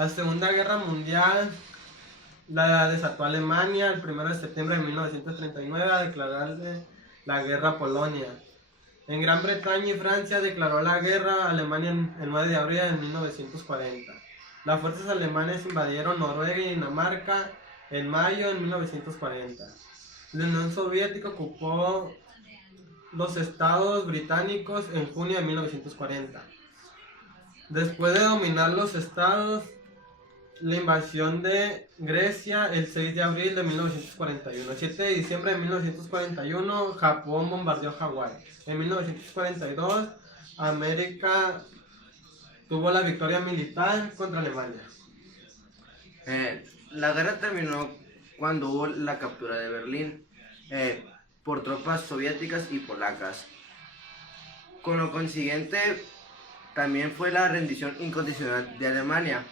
La Segunda Guerra Mundial la desató Alemania el 1 de septiembre de 1939 a declararle la guerra a Polonia. En Gran Bretaña y Francia declaró la guerra a Alemania el 9 de abril de 1940. Las fuerzas alemanas invadieron Noruega y Dinamarca en mayo de 1940. La Unión Soviética ocupó los estados británicos en junio de 1940. Después de dominar los estados, la invasión de Grecia el 6 de abril de 1941. El 7 de diciembre de 1941, Japón bombardeó Hawái. En 1942, América tuvo la victoria militar contra Alemania. La guerra terminó cuando hubo la captura de Berlín por tropas soviéticas y polacas. Con lo consiguiente, también fue la rendición incondicional de Alemania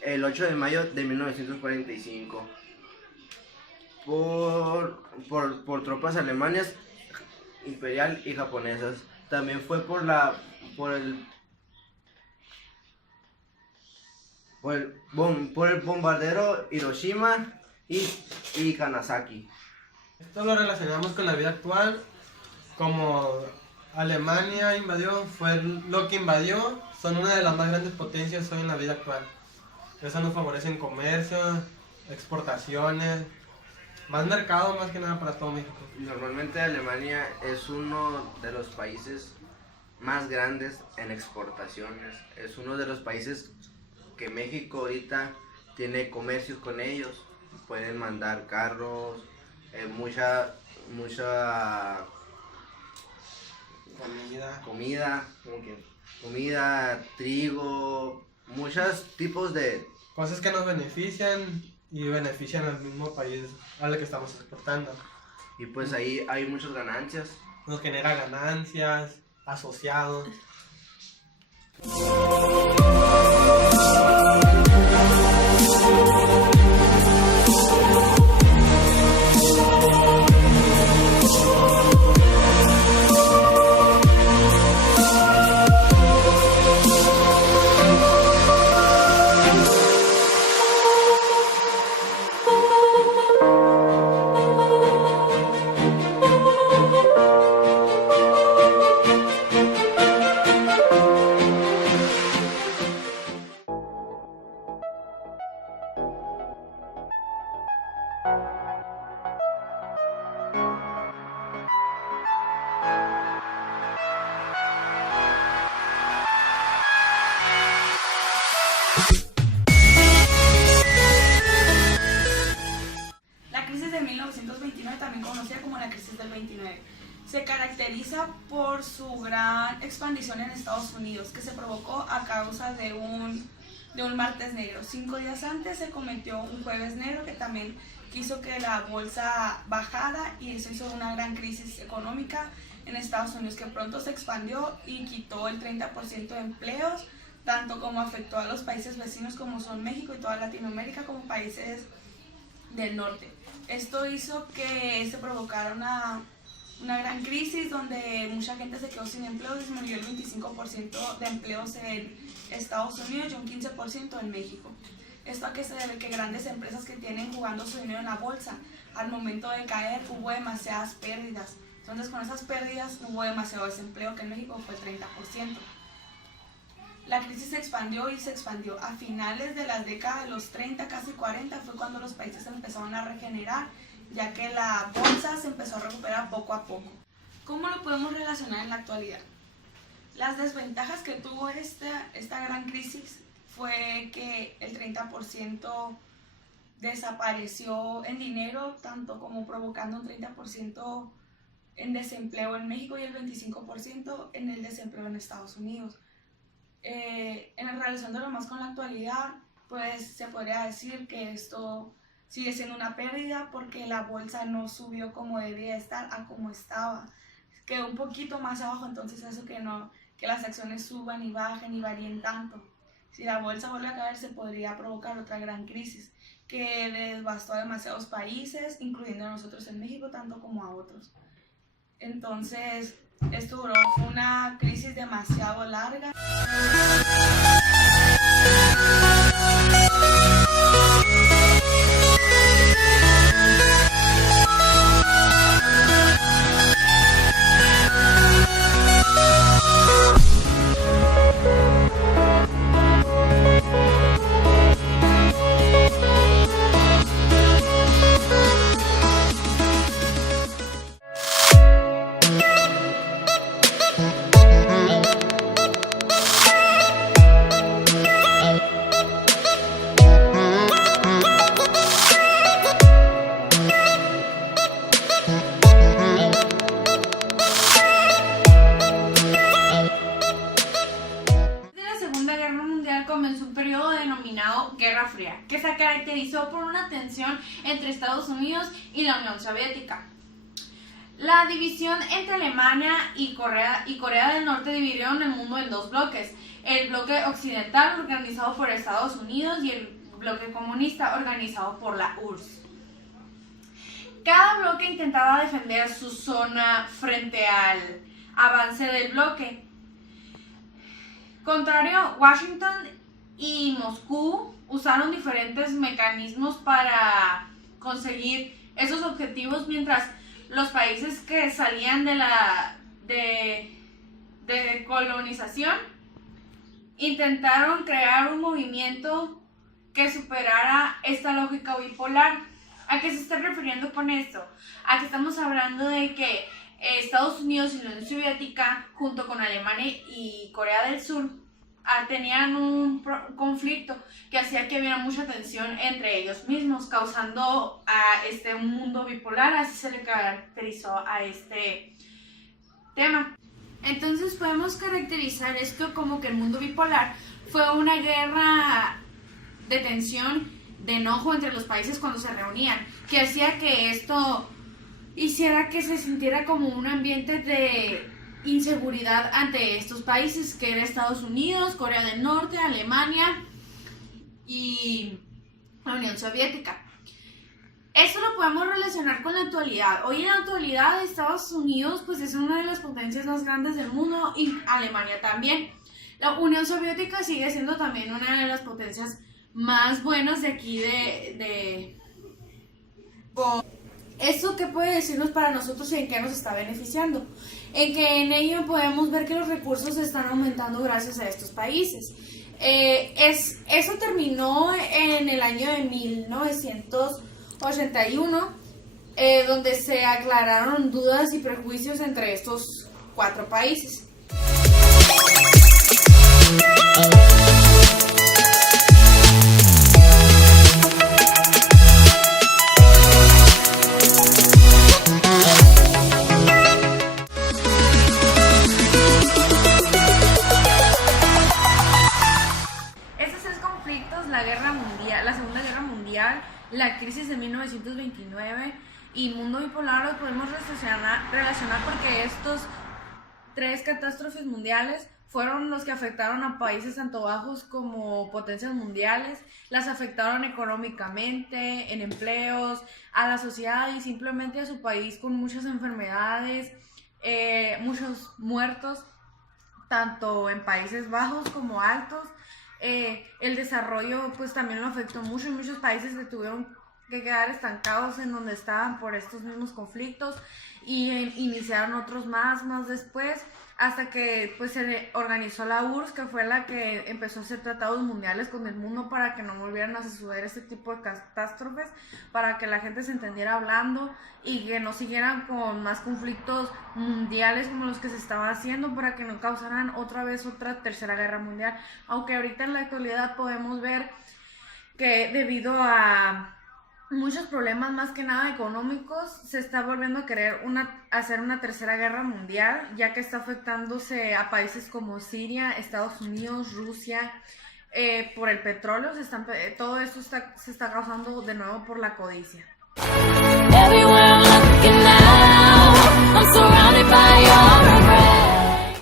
el 8 de mayo de 1945 por tropas alemanas, imperial y japonesas. También fue por el bombardero Hiroshima y Nagasaki. Esto lo relacionamos con la vida actual, como Alemania invadió, fue lo que invadió, son una de las más grandes potencias hoy en la vida actual. Eso nos favorece en comercio, exportaciones, más mercado más que nada para todo México. Normalmente Alemania es uno de los países más grandes en exportaciones. Es uno de los países que México ahorita tiene comercios con ellos. Pueden mandar carros, mucha comida, trigo, muchos tipos de cosas que nos benefician y benefician al mismo país al que estamos exportando. Y pues ahí hay muchas ganancias. Nos genera ganancias, asociados. La crisis de 1929, también conocida como la crisis del 29, se caracteriza por su gran expansión en Estados Unidos, que se provocó a causa de un martes negro. 5 días antes se cometió un jueves negro que también quiso que la bolsa bajara, y eso hizo una gran crisis económica en Estados Unidos, que pronto se expandió y quitó el 30% de empleos, tanto como afectó a los países vecinos como son México y toda Latinoamérica, como países del norte. Esto hizo que se provocara una gran crisis donde mucha gente se quedó sin empleo. Disminuyó el 25% de empleos en Estados Unidos y un 15% en México. ¿Esto a qué se debe? Que grandes empresas que tienen jugando su dinero en la bolsa, al momento de caer hubo demasiadas pérdidas. Entonces con esas pérdidas hubo demasiado desempleo, que en México fue 30%. La crisis se expandió y se expandió. A finales de las décadas de los 30, casi 40, fue cuando los países empezaron a regenerar, ya que la bolsa se empezó a recuperar poco a poco. ¿Cómo lo podemos relacionar en la actualidad? Las desventajas que tuvo esta gran crisis fue que el 30% desapareció en dinero, tanto como provocando un 30% en desempleo en México y el 25% en el desempleo en Estados Unidos. En relacionándolo más con la actualidad, pues se podría decir que esto sigue siendo una pérdida porque la bolsa no subió como debía estar a como estaba. Quedó un poquito más abajo, entonces eso que las acciones suban y bajen y varíen tanto. Si la bolsa vuelve a caer, se podría provocar otra gran crisis que devastó a demasiados países, incluyendo a nosotros en México, tanto como a otros. Entonces, fue una crisis demasiado larga. Comenzó un periodo denominado Guerra Fría, que se caracterizó por una tensión entre Estados Unidos y la Unión Soviética. La división entre Alemania y Corea del Norte dividieron el mundo en dos bloques: el bloque occidental, organizado por Estados Unidos, y el bloque comunista, organizado por la URSS. Cada bloque intentaba defender su zona frente al avance del bloque. Contrario, Washington y Moscú usaron diferentes mecanismos para conseguir esos objetivos, mientras los países que salían de colonización intentaron crear un movimiento que superara esta lógica bipolar. ¿A qué se está refiriendo con esto? A que estamos hablando de que Estados Unidos y la Unión Soviética, junto con Alemania y Corea del Sur, tenían un conflicto que hacía que hubiera mucha tensión entre ellos mismos, causando un mundo bipolar. Así se le caracterizó a este tema. Entonces podemos caracterizar esto como que el mundo bipolar fue una guerra de tensión, de enojo entre los países cuando se reunían, que hacía que esto hiciera que se sintiera como un ambiente de inseguridad ante estos países, que era Estados Unidos, Corea del Norte, Alemania y la Unión Soviética. Esto lo podemos relacionar con la actualidad. Hoy en la actualidad Estados Unidos pues es una de las potencias más grandes del mundo, y Alemania también. La Unión Soviética sigue siendo también una de las potencias más buenas de aquí ¿Esto qué puede decirnos para nosotros y en qué nos está beneficiando? En que en ello podemos ver que los recursos están aumentando gracias a estos países. Eso terminó en el año de 1981, donde se aclararon dudas y prejuicios entre estos cuatro países. La Segunda Guerra Mundial, la crisis de 1929 y mundo bipolar los podemos relacionar porque estos tres catástrofes mundiales fueron los que afectaron a países tanto bajos como potencias mundiales. Las afectaron económicamente, en empleos, a la sociedad y simplemente a su país, con muchas enfermedades, muchos muertos, tanto en Países Bajos como altos. El desarrollo pues también lo afectó mucho, y muchos países se tuvieron que quedar estancados en donde estaban por estos mismos conflictos, y iniciaron otros más después, hasta que pues se organizó la URSS, que fue la que empezó a hacer tratados mundiales con el mundo para que no volvieran a suceder este tipo de catástrofes, para que la gente se entendiera hablando y que no siguieran con más conflictos mundiales como los que se estaban haciendo, para que no causaran otra vez otra tercera guerra mundial. Aunque ahorita en la actualidad podemos ver que debido a muchos problemas, más que nada económicos, se está volviendo a querer hacer una tercera guerra mundial, ya que está afectándose a países como Siria, Estados Unidos, Rusia, por el petróleo. Todo esto se está causando de nuevo por la codicia.